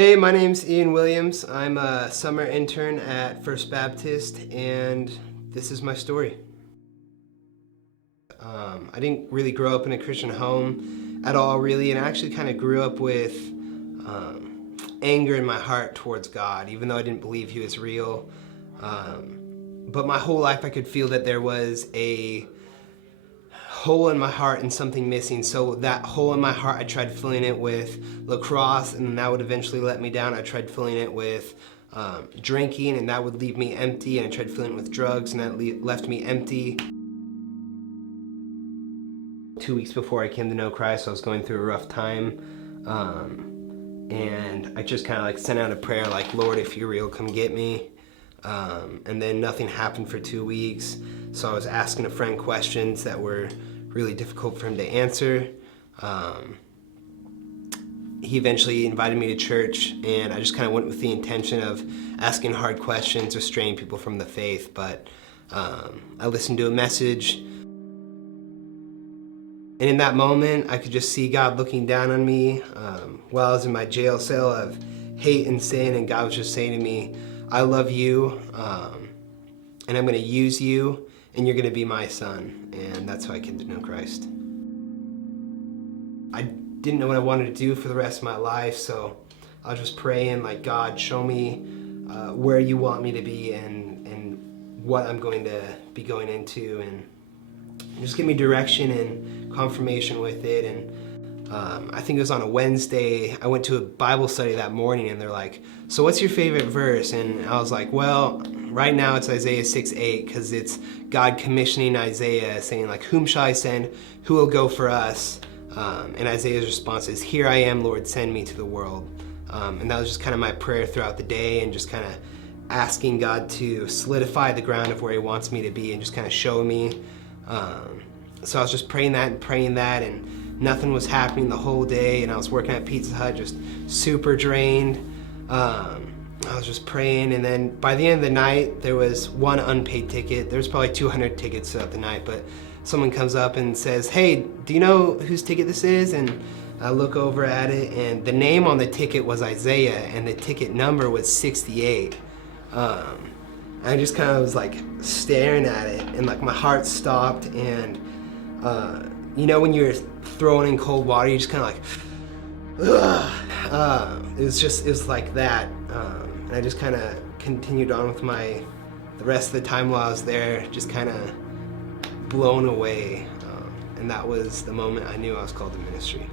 Hey, my name's Ian Williams. I'm a summer intern at First Baptist, and this is my story. I didn't really grow up in a Christian home at all, really, and I actually kind of grew up with anger in my heart towards God, even though I didn't believe He was real. But my whole life, I could feel that there was a hole in my heart and something missing. So that hole in my heart, I tried filling it with lacrosse, and that would eventually let me down. I tried filling it with drinking, and that would leave me empty. And I tried filling it with drugs, and that left me empty. 2 weeks before I came to know Christ, I was going through a rough time. And I just kind of like sent out a prayer like, Lord, if you're real, come get me. And then nothing happened for 2 weeks. So I was asking a friend questions that were really difficult for him to answer. He eventually invited me to church, and I just kind of went with the intention of asking hard questions or straying people from the faith. But I listened to a message, and in that moment, I could just see God looking down on me while I was in my jail cell of hate and sin, and God was just saying to me, I love you, and I'm going to use you, and you're going to be my son. And that's how I came to know Christ. I didn't know what I wanted to do for the rest of my life, so I was just praying, like, God, show me where you want me to be and what I'm going to be going into, and just give me direction and confirmation with it. And I think it was on a Wednesday, I went to a Bible study that morning, and they're like, so what's your favorite verse? And I was like, well, right now it's Isaiah 6:8, because it's God commissioning Isaiah, saying like, whom shall I send? Who will go for us? And Isaiah's response is, here I am, Lord, send me to the world. And that was just kind of my prayer throughout the day, and just kind of asking God to solidify the ground of where He wants me to be and just kind of show me. So I was just praying that, and nothing was happening the whole day, and I was working at Pizza Hut, just super drained. I was just praying, and then by the end of the night, there was one unpaid ticket. There was probably 200 tickets throughout the night, but someone comes up and says, hey, do you know whose ticket this is? And I look over at it, and the name on the ticket was Isaiah, and the ticket number was 68. I just kind of was like staring at it, and like my heart stopped, and you know when you're thrown in cold water, you just kind of like, ugh. It was like that, and I just kind of continued on with the rest of the time while I was there, just kind of blown away, and that was the moment I knew I was called to ministry.